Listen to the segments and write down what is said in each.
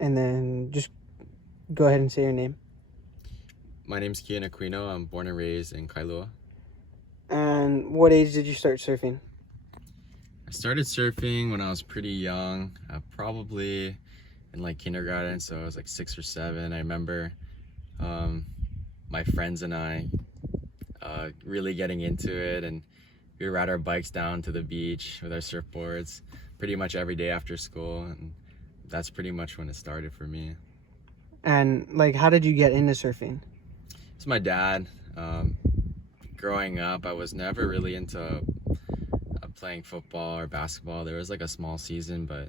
and then just go ahead and say your name. My name's Kian Aquino. I'm born and raised in Kailua. And what age did you start surfing? I started surfing when I was pretty young, probably in like kindergarten, so I was like 6 or 7. I remember my friends and I really getting into it, and we would ride our bikes down to the beach with our surfboards pretty much every day after school, and that's pretty much when it started for me. And like, how did you get into surfing? It's my dad. Growing up, I was never really into playing football or basketball. There was like a small season, but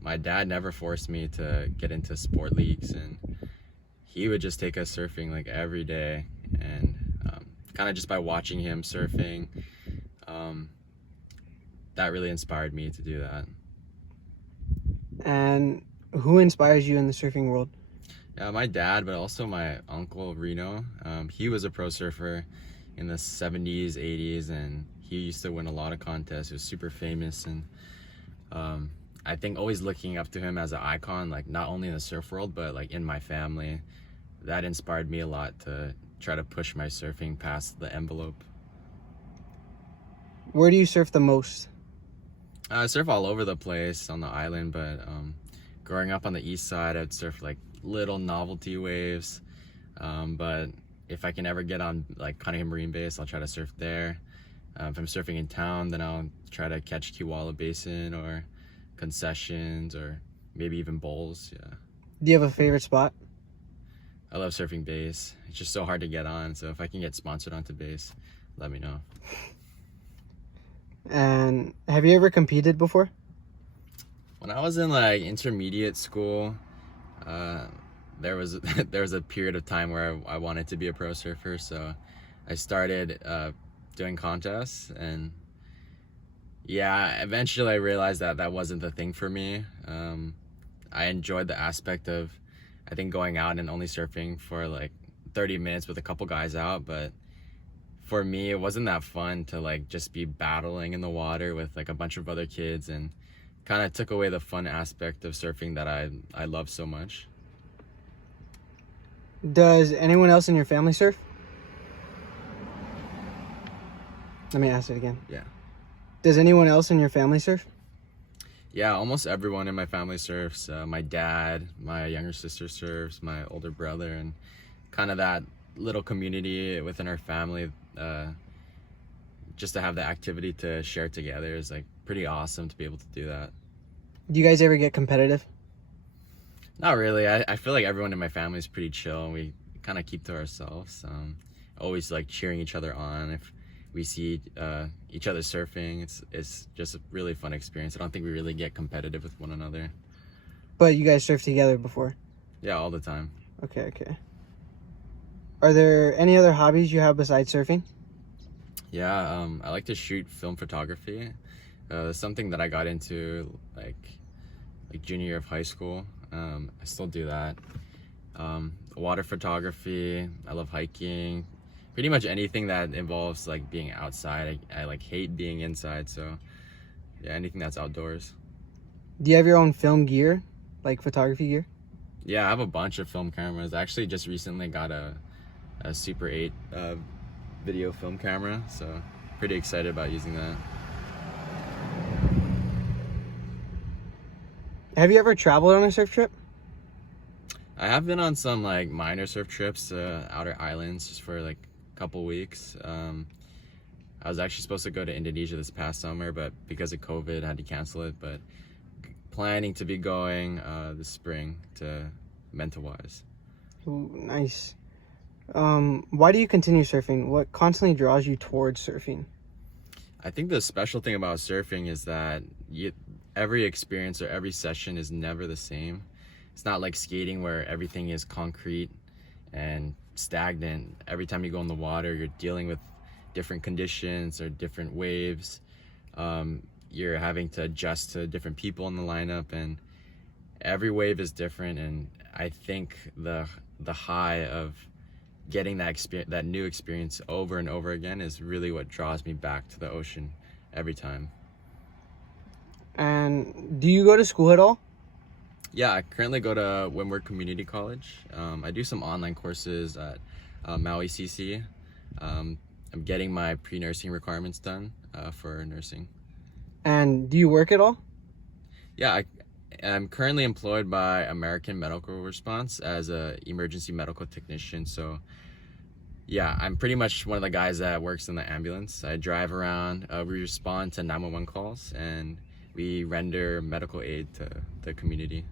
my dad never forced me to get into sport leagues, and he would just take us surfing like every day. And kind of just by watching him surfing, that really inspired me to do that. And who inspires you in the surfing world? Yeah, my dad, but also my uncle Reno. He was a pro surfer in the 70s, 80s, and he used to win a lot of contests. He was super famous, and I think always looking up to him as an icon, like not only in the surf world, but like in my family, that inspired me a lot to try to push my surfing past the envelope. Where do you surf the most? I surf all over the place on the island, but growing up on the east side, I'd surf like little novelty waves. But if I can ever get on like Cunningham Marine Base, I'll try to surf there. If I'm surfing in town, then I'll try to catch Kiwala Basin or Concessions or maybe even bowls. Yeah, Do you have a favorite spot? I love surfing base. It's just so hard to get on, so if I can get sponsored onto base, let me know. And have you ever competed before? When I was in like intermediate school, there was there was a period of time where I wanted to be a pro surfer, so I started doing contests, and yeah, eventually I realized that that wasn't the thing for me. I enjoyed the aspect of, I think, going out and only surfing for like 30 minutes with a couple guys out, but for me it wasn't that fun to like just be battling in the water with like a bunch of other kids, and kind of took away the fun aspect of surfing that I love so much. Does anyone else in your family surf? Let me ask it again. Yeah. Does anyone else in your family surf? Yeah, almost everyone in my family surfs. My dad, my younger sister surfs, my older brother, and kind of that little community within our family. Just to have the activity to share together is like pretty awesome to be able to do that. Do you guys ever get competitive? Not really. I feel like everyone in my family is pretty chill, and we kind of keep to ourselves. Always like cheering each other on if we see each other surfing. It's just a really fun experience. I don't think we really get competitive with one another. But you guys surf together before? Yeah, all the time. Okay. Are there any other hobbies you have besides surfing? Yeah, I like to shoot film photography. Something that I got into like junior year of high school. I still do that. Water photography. I love hiking. Pretty much anything that involves like being outside. I like hate being inside, so yeah, anything that's outdoors. Do you have your own film gear, like photography gear? Yeah, I have a bunch of film cameras. I actually just recently got a Super 8 video film camera, so pretty excited about using that. Have you ever traveled on a surf trip? I have been on some like minor surf trips to outer islands just for like a couple weeks. I was actually supposed to go to Indonesia this past summer, but because of COVID, I had to cancel it. But planning to be going this spring to Mentawais. Ooh, nice. Why do you continue surfing? What constantly draws you towards surfing? I think the special thing about surfing is that every experience or every session is never the same. It's not like skating where everything is concrete and stagnant. Every time you go in the water, you're dealing with different conditions or different waves. You're having to adjust to different people in the lineup, and every wave is different. And I think the high of getting that new experience over and over again is really what draws me back to the ocean every time. And do you go to school at all? Yeah, I currently go to Windward Community College. I do some online courses at Maui CC. I'm getting my pre-nursing requirements done for nursing. And do you work at all? Yeah, I'm currently employed by American Medical Response as a emergency medical technician. So yeah, I'm pretty much one of the guys that works in the ambulance. I drive around, we respond to 911 calls, and we render medical aid to the community.